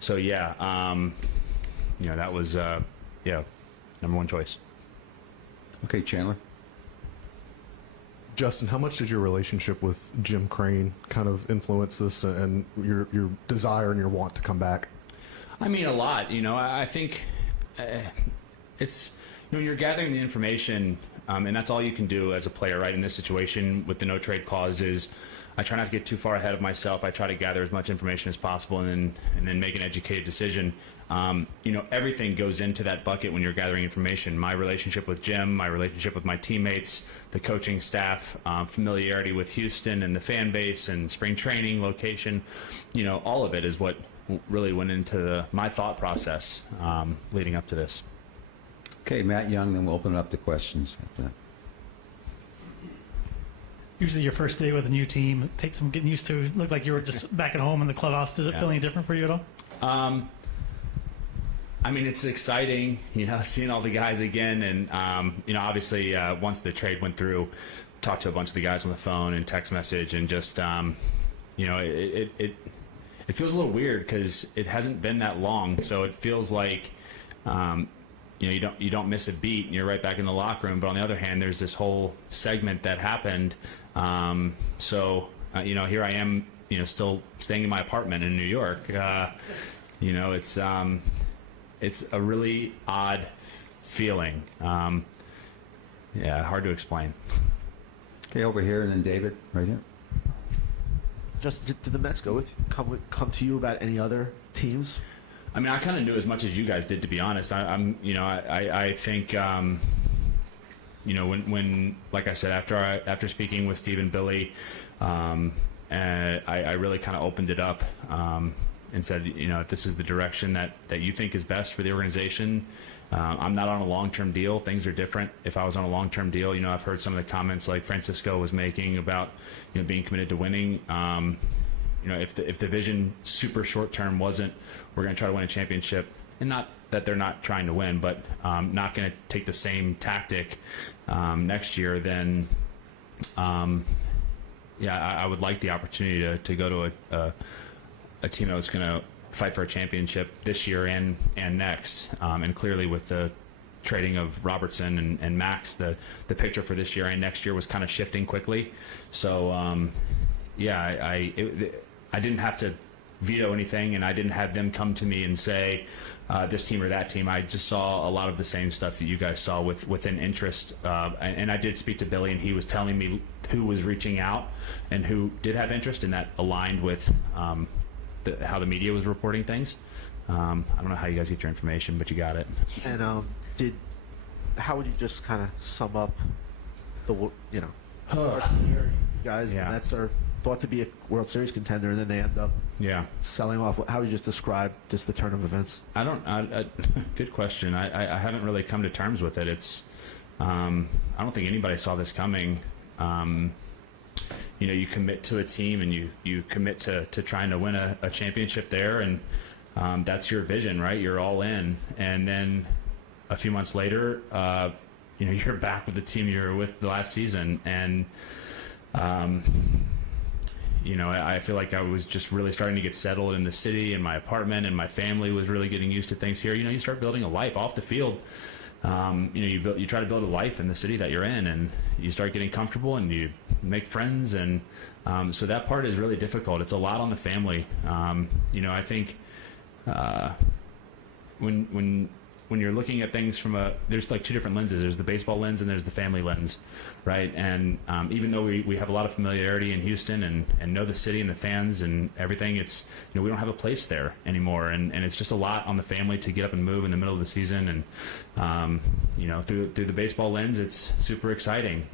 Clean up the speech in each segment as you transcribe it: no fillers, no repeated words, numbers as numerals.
So yeah, that was number one choice. Okay, Chandler. Justin, how much did your relationship with Jim Crane kind of influence this and your desire and your want to come back? I mean, a lot. I think it's when you're gathering the information, and that's all you can do as a player, right? In this situation with the no trade clause is, I try not to get too far ahead of myself. I try to gather as much information as possible and then make an educated decision. Everything goes into that bucket when you're gathering information. My relationship with Jim, my relationship with my teammates, the coaching staff, familiarity with Houston and the fan base and spring training, location, all of it is what really went into my thought process leading up to this. Okay, Matt Young, then we'll open it up to questions after that. Usually your first day with a new team, it takes some getting used to. It looked like you were just back at home in the clubhouse. Did it feel any different for you at all? I mean, it's exciting, seeing all the guys again. And, obviously once the trade went through, talked to a bunch of the guys on the phone and text message and just, it feels a little weird because it hasn't been that long. So it feels like, you don't miss a beat and you're right back in the locker room. But on the other hand, there's this whole segment that happened. Here I am, still staying in my apartment in New York. It's a really odd feeling. Hard to explain. Okay, over here, and then David, right here. Just did the Mets come to you about any other teams? I mean, I kind of knew as much as you guys did, to be honest. I think, when like I said, after speaking with Steve and Billy, and I really kind of opened it up and said, if this is the direction that you think is best for the organization, I'm not on a long-term deal. Things are different. If I was on a long-term deal, I've heard some of the comments like Francisco was making about, being committed to winning. If the vision super short term wasn't, we're going to try to win a championship, and not that they're not trying to win, but not going to take the same tactic next year, then I would like the opportunity to go to a team that was going to fight for a championship this year and next. And clearly with the trading of Robertson and Max, the picture for this year and next year was kind of shifting quickly. So I didn't have to veto anything, and I didn't have them come to me and say this team or that team. I just saw a lot of the same stuff that you guys saw with an interest. And I did speak to Billy, and he was telling me who was reaching out and who did have interest, and that aligned with how the media was reporting things. I don't know how you guys get your information, but you got it. And how would you just kind of sum up the you guys? Yeah. The Mets are thought to be a World Series contender, and then they end up selling off. How would you just describe just the turn of events? Good question. I haven't really come to terms with it. It's I don't think anybody saw this coming. You commit to a team and you commit to trying to win a championship there, and that's your vision, right? You're all in, and then a few months later, you're back with the team you were with the last season, and I feel like I was just really starting to get settled in the city, in my apartment, and my family was really getting used to things here. You start building a life off the field. You try to build a life in the city that you're in, and you start getting comfortable, and you make friends, and so that part is really difficult. It's a lot on the family. I think when you're looking at things there's like two different lenses. There's the baseball lens and there's the family lens, right? And even though we have a lot of familiarity in Houston and know the city and the fans and everything, it's we don't have a place there anymore, and it's just a lot on the family to get up and move in the middle of the season. And through the baseball lens, it's super exciting,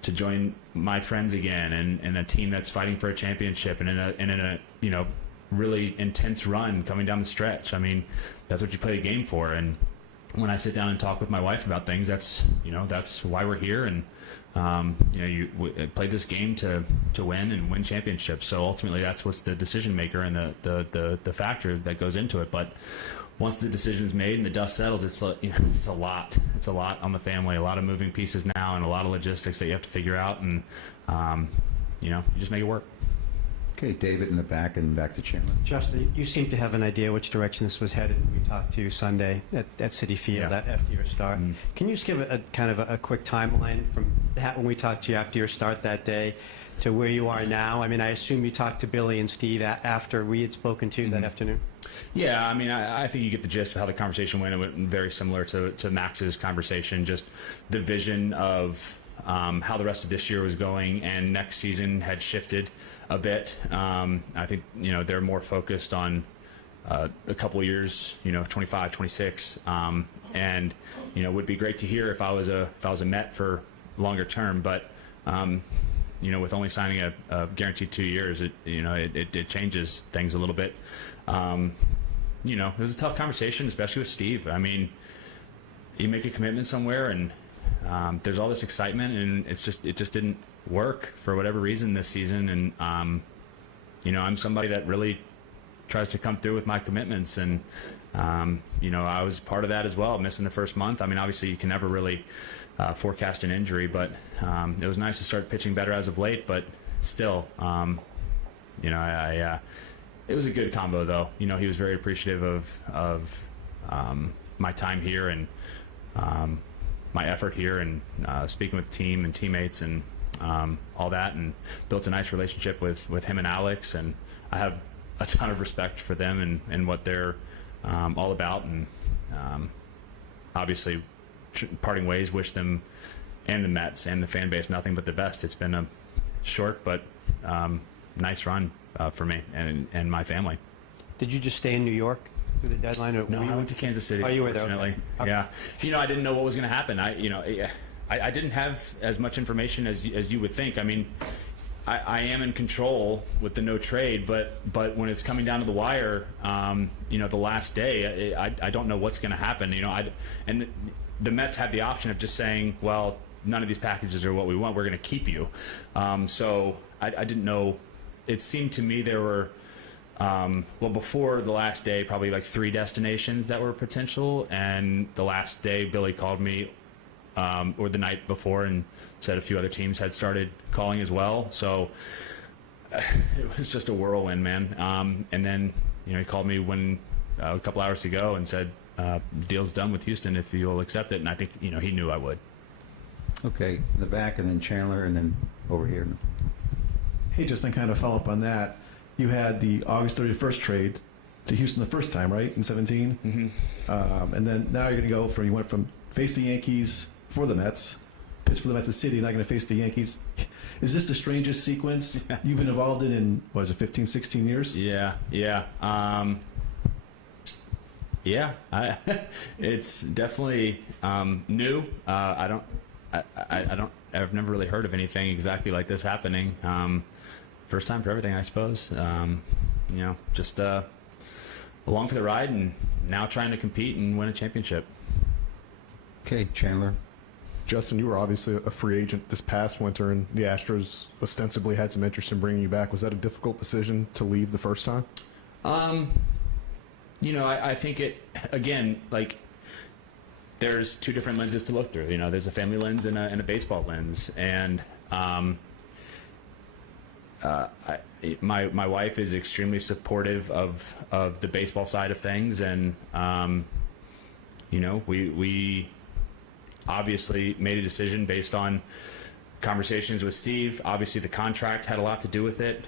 to join my friends again and a team that's fighting for a championship and in a really intense run coming down the stretch. I mean, that's what you play the game for. And when I sit down and talk with my wife about things, that's why we're here. And you play this game to win and win championships. So ultimately, that's what's the decision maker and the factor that goes into it. But once the decision's made and the dust settles, it's a lot. It's a lot on the family, a lot of moving pieces now, and a lot of logistics that you have to figure out. And you just make it work. Okay, David in the back, and back to Chandler. Justin, you seem to have an idea which direction this was headed when we talked to you Sunday at Citi Field Yeah. after your start. Can you just give a kind of a quick timeline from when we talked to you after your start that day to where you are now? I mean, I assume you talked to Billy and Steve after we had spoken to you that afternoon. Yeah, I mean, I think you get the gist of how the conversation went. It went very similar to Max's conversation, just the vision of how the rest of this year was going, and next season had shifted a bit. I think, they're more focused on a couple of years, 25, 26, and, would be great to hear if I was a Met for longer term, but, with only signing a guaranteed 2 years, it changes things a little bit. It was a tough conversation, especially with Steve. I mean, you make a commitment somewhere, and there's all this excitement, and it just didn't work for whatever reason this season. And I'm somebody that really tries to come through with my commitments, and I was part of that as well, missing the first month. I mean, obviously you can never really forecast an injury, but it was nice to start pitching better as of late. But still, it was a good combo, though. He was very appreciative of my time here and my effort here, and speaking with the team and teammates and all that, and built a nice relationship with him and Alex. And I have a ton of respect for them and what they're all about. And obviously, parting ways, wish them and the Mets and the fan base nothing but the best. It's been a short but nice run for me and my family. Did you just stay in New York through the deadline? Or No, I went to Kansas City. Oh, you were there. Fortunately. Okay. Yeah. I didn't know what was going to happen. I didn't have as much information as you would think. I mean, I am in control with the no trade, but when it's coming down to the wire, the last day, I don't know what's going to happen. And the Mets had the option of just saying, well, none of these packages are what we want. We're going to keep you. So I didn't know. It seemed to me there were, before the last day, probably like 3 destinations that were potential. And the last day, Billy called me, or the night before, and said a few other teams had started calling as well. So it was just a whirlwind, man. And then, he called me when a couple hours to go and said, deal's done with Houston if you'll accept it. And I think, he knew I would. Okay, in the back, and then Chandler, and then over here. Hey, just to kind of follow up on that, you had the August 31st trade to Houston the first time, right, in 17? Mm-hmm. And then now you're going to go you went from face the Yankees for the Mets, pitch for the Mets in City, now going to face the Yankees. Is this the strangest sequence you've been involved in what is it, 15, 16 years? Yeah. It's definitely new. I've never really heard of anything exactly like this happening. First time for everything, I suppose. Just along for the ride, and now trying to compete and win a championship. Okay, Chandler. Justin, you were obviously a free agent this past winter, and the Astros ostensibly had some interest in bringing you back. Was that a difficult decision to leave the first time? I think it, again, like, there's 2 different lenses to look through. There's a family lens and a baseball lens. And my wife is extremely supportive of the baseball side of things. And, we obviously made a decision based on conversations with Steve. Obviously, the contract had a lot to do with it.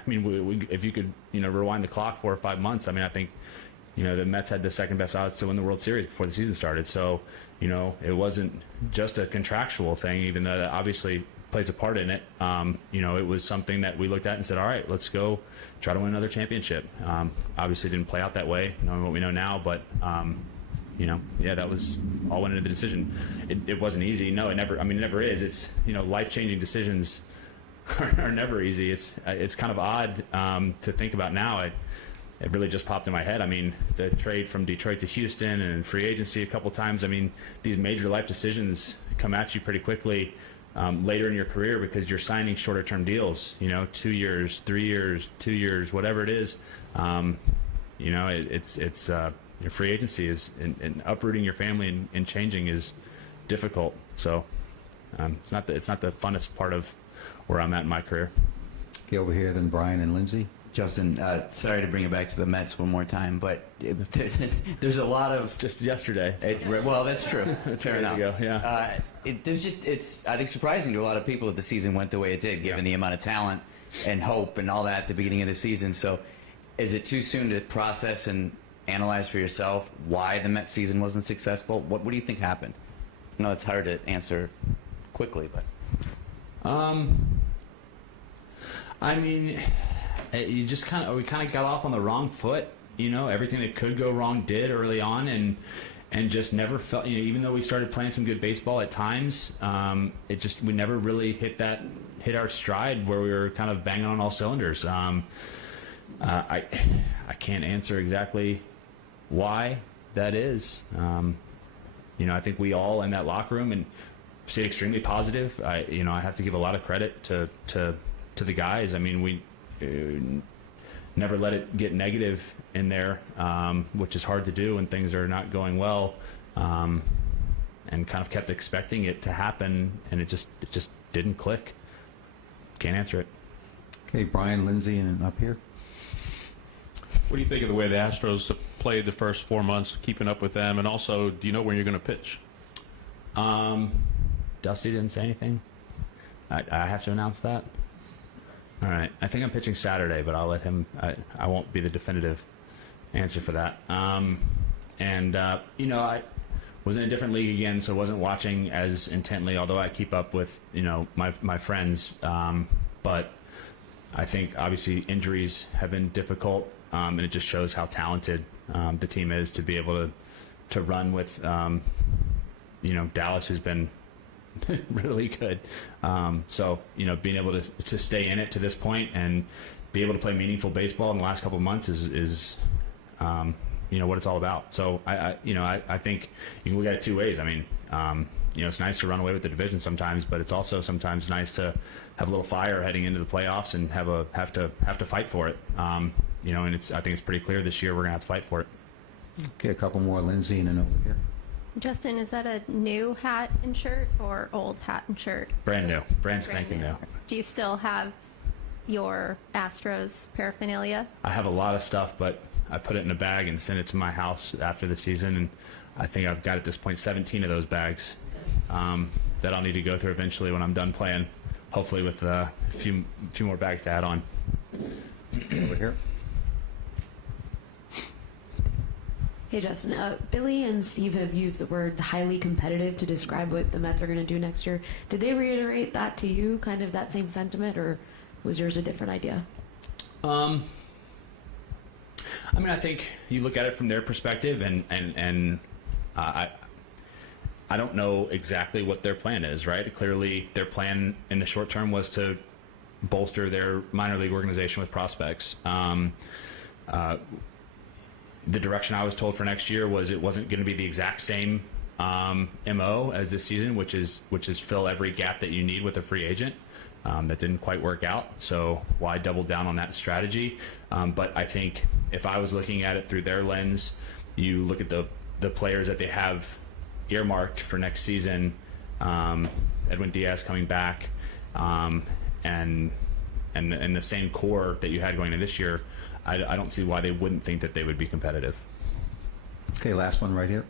If you could, rewind the clock 4 or 5 months, I think, the Mets had the second best odds to win the World Series before the season started. So, it wasn't just a contractual thing, even though that obviously plays a part in it. It was something that we looked at and said, all right, let's go try to win another championship. Obviously, it didn't play out that way, knowing what we know now, but, that was all went into the decision. It wasn't easy. No, it never is. It's, life-changing decisions are never easy. It's kind of odd to think about now. It really just popped in my head. The trade from Detroit to Houston and free agency a couple times. These major life decisions come at you pretty quickly later in your career, because you're signing shorter term deals. 2 years, 3 years, 2 years, whatever it is. It's your free agency is and uprooting your family and changing is difficult. So it's not the funnest part of where I'm at in my career. Okay, over here, then Brian and Lindsay. Justin, sorry to bring it back to the Mets one more time, but there's a lot of Just yesterday. well, that's true. Fair enough. There you go, yeah. It's I think surprising to a lot of people that the season went the way it did, given the amount of talent and hope and all that at the beginning of the season. So, is it too soon to process and analyze for yourself why the Mets season wasn't successful? What do you think happened? I know it's hard to answer quickly, but I mean, we kind of got off on the wrong foot. You know, everything that could go wrong did early on, and just never felt. You know, even though we started playing some good baseball at times, we never really hit our stride where we were kind of banging on all cylinders. I can't answer exactly why that is. You know, I think we all in that locker room and stayed extremely positive. I have to give a lot of credit to the guys. I mean, we never let it get negative in there, which is hard to do when things are not going well, and kind of kept expecting it to happen, and it just didn't click. Can't answer it. Okay, Brian, Lindsay, and up here. What do you think of the way the Astros played the first 4 months, keeping up with them? And also, do you know when you're going to pitch? Dusty didn't say anything. I have to announce that. All right. I think I'm pitching Saturday, but I'll let him. I won't be the definitive answer for that. You know, I was in a different league again, so I wasn't watching as intently. Although I keep up with my friends, but I think obviously injuries have been difficult, and it just shows how talented the team is to be able to run with Dallas, who's been really good. So, being able to stay in it to this point and be able to play meaningful baseball in the last couple of months is what it's all about. So I think you can look at it two ways. I mean, it's nice to run away with the division sometimes, but it's also sometimes nice to have a little fire heading into the playoffs and have to fight for it. And I think it's pretty clear this year we're gonna have to fight for it. Okay, a couple more, Lindsay, and then over here. Justin, is that a new hat and shirt or old hat and shirt? Brand new, brand spanking new. Do you still have your Astros paraphernalia? I have a lot of stuff, but I put it in a bag and sent it to my house after the season, and I think I've got at this point 17 of those bags that I'll need to go through eventually when I'm done playing. Hopefully, with a few more bags to add on. Over here. Hey, Justin. Billy and Steve have used the word highly competitive to describe what the Mets are going to do next year. Did they reiterate that to you, kind of that same sentiment, or was yours a different idea? I mean, I think you look at it from their perspective, and I don't know exactly what their plan is, right? Clearly, their plan in the short term was to bolster their minor league organization with prospects. The direction I was told for next year was it wasn't going to be the exact same MO as this season, which is fill every gap that you need with a free agent. That didn't quite work out, so why double down on that strategy? But I think if I was looking at it through their lens, you look at the players that they have earmarked for next season, Edwin Diaz coming back, and the same core that you had going into this year, I don't see why they wouldn't think that they would be competitive. Okay, last one right here.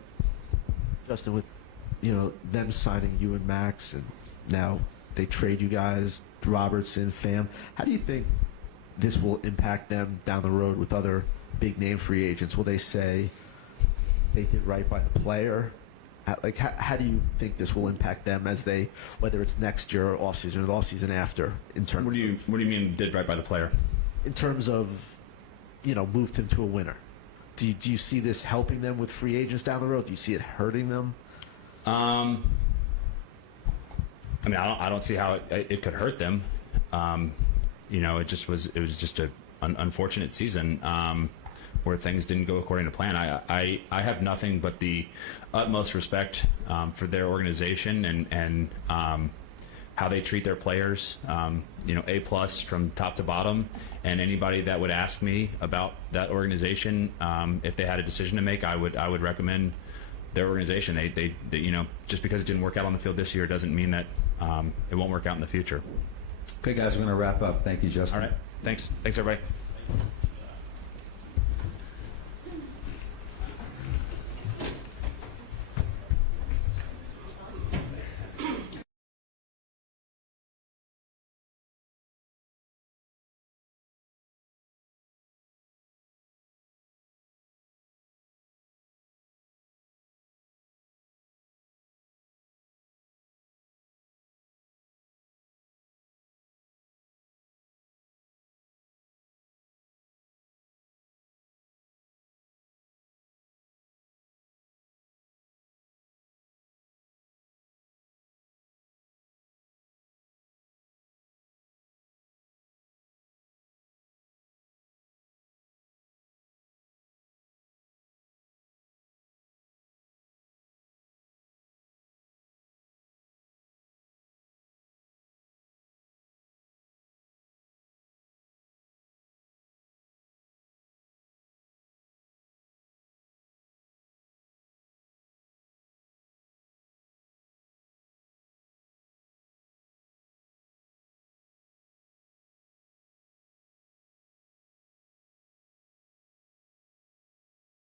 Justin, with them signing you and Max, and now they trade you guys, Robertson, Pham. How do you think this will impact them down the road with other big name free agents? Will they say they did right by the player? How do you think this will impact them as they, whether it's next year or offseason or the offseason after, in terms? What do you mean did right by the player? In terms of, moved him to a winner. Do you see this helping them with free agents down the road? Do you see it hurting them? I mean, I don't see how it could hurt them. It was just an unfortunate season where things didn't go according to plan. I have nothing but the utmost respect for their organization and how they treat their players. A+ from top to bottom. And anybody that would ask me about that organization, if they had a decision to make, I would recommend their organization. They just because it didn't work out on the field this year doesn't mean that it won't work out in the future. Okay, guys, we're going to wrap up. Thank you, Justin. All right. Thanks. Thanks, everybody.